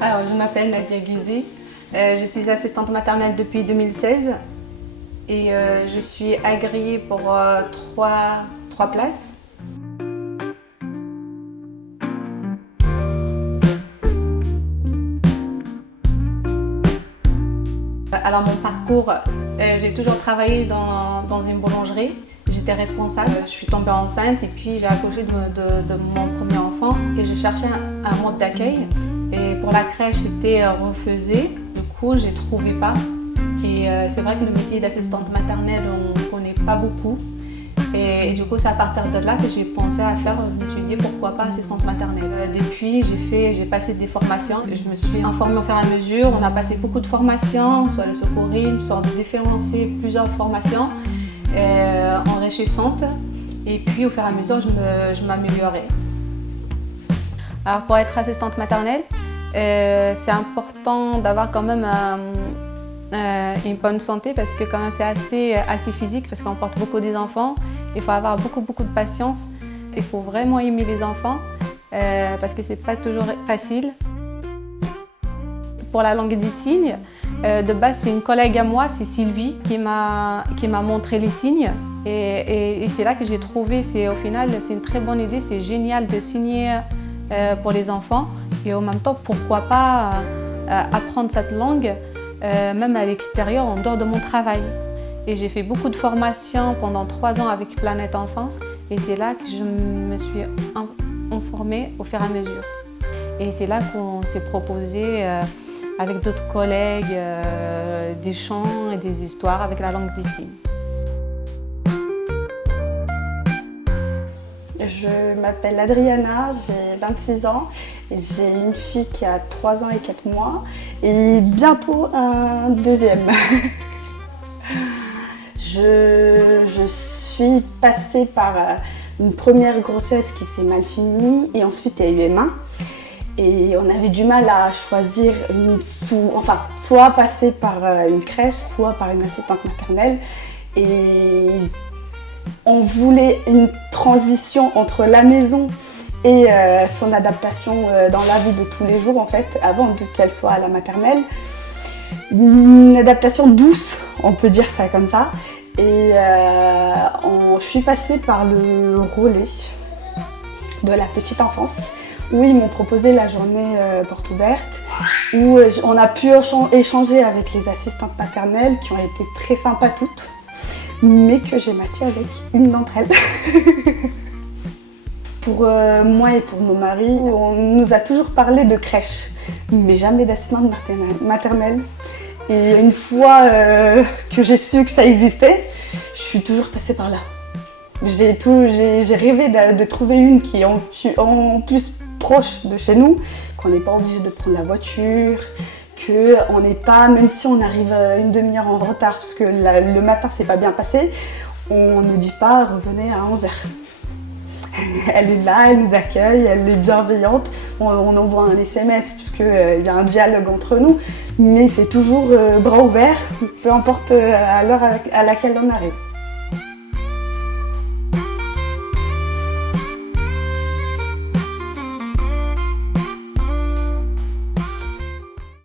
Alors, je m'appelle Nadia Guzy, je suis assistante maternelle depuis 2016 et je suis agréée pour trois places. Alors mon parcours, j'ai toujours travaillé dans une boulangerie. J'étais responsable, je suis tombée enceinte et puis j'ai accouché de mon premier enfant et j'ai cherché un mode d'accueil. Et pour la crèche, c'était refusé, du coup je ne trouvais pas. Et c'est vrai que le métier d'assistante maternelle, on ne connaît pas beaucoup. Et du coup, c'est à partir de là que j'ai pensé à faire, je me suis dit pourquoi pas assistante maternelle. Depuis, j'ai passé des formations, je me suis informée au fur et à mesure, on a passé beaucoup de formations, soit le secourisme, soit différencier plusieurs formations enrichissantes. Et puis au fur et à mesure, je m'améliorais. Alors pour être assistante maternelle, c'est important d'avoir quand même une bonne santé parce que quand même c'est assez physique parce qu'on porte beaucoup des enfants. Il faut avoir beaucoup de patience. Il faut vraiment aimer les enfants parce que c'est pas toujours facile. Pour la langue des signes, de base c'est une collègue à moi, c'est Sylvie, qui m'a montré les signes. Et c'est là que j'ai trouvé, au final c'est une très bonne idée, c'est génial de signer pour les enfants. Et en même temps, pourquoi pas apprendre cette langue même à l'extérieur, en dehors de mon travail. Et j'ai fait beaucoup de formations pendant 3 ans avec Planète Enfance et c'est là que je me suis informée au fur et à mesure. Et c'est là qu'on s'est proposé avec d'autres collègues des chants et des histoires avec la langue des signes. Je m'appelle Adriana, j'ai 26 ans et j'ai une fille qui a 3 ans et 4 mois et bientôt un deuxième. Je suis passée par une première grossesse qui s'est mal finie et ensuite il y a eu M1 et on avait du mal à choisir soit passer par une crèche, soit par une assistante maternelle et on voulait une transition entre la maison et son adaptation dans la vie de tous les jours en fait, avant qu'elle soit à la maternelle. Une adaptation douce, on peut dire ça comme ça. Et je suis passée par le relais de la petite enfance où ils m'ont proposé la journée porte ouverte où on a pu échanger avec les assistantes maternelles qui ont été très sympas toutes mais que j'ai matché avec une d'entre elles. Pour moi et pour mon mari, on nous a toujours parlé de crèche mais jamais d'assistante maternelle. Et une fois que j'ai su que ça existait, je suis toujours passée par là. J'ai rêvé de trouver une qui est en plus proche de chez nous, qu'on n'est pas obligé de prendre la voiture, qu'on n'est pas, même si on arrive une demi-heure en retard parce que le matin c'est pas bien passé, on ne dit pas revenez à 11h. Elle est là, elle nous accueille, elle est bienveillante. On envoie un SMS puisqu'il y a un dialogue entre nous, mais c'est toujours bras ouverts, peu importe à l'heure à laquelle on arrive.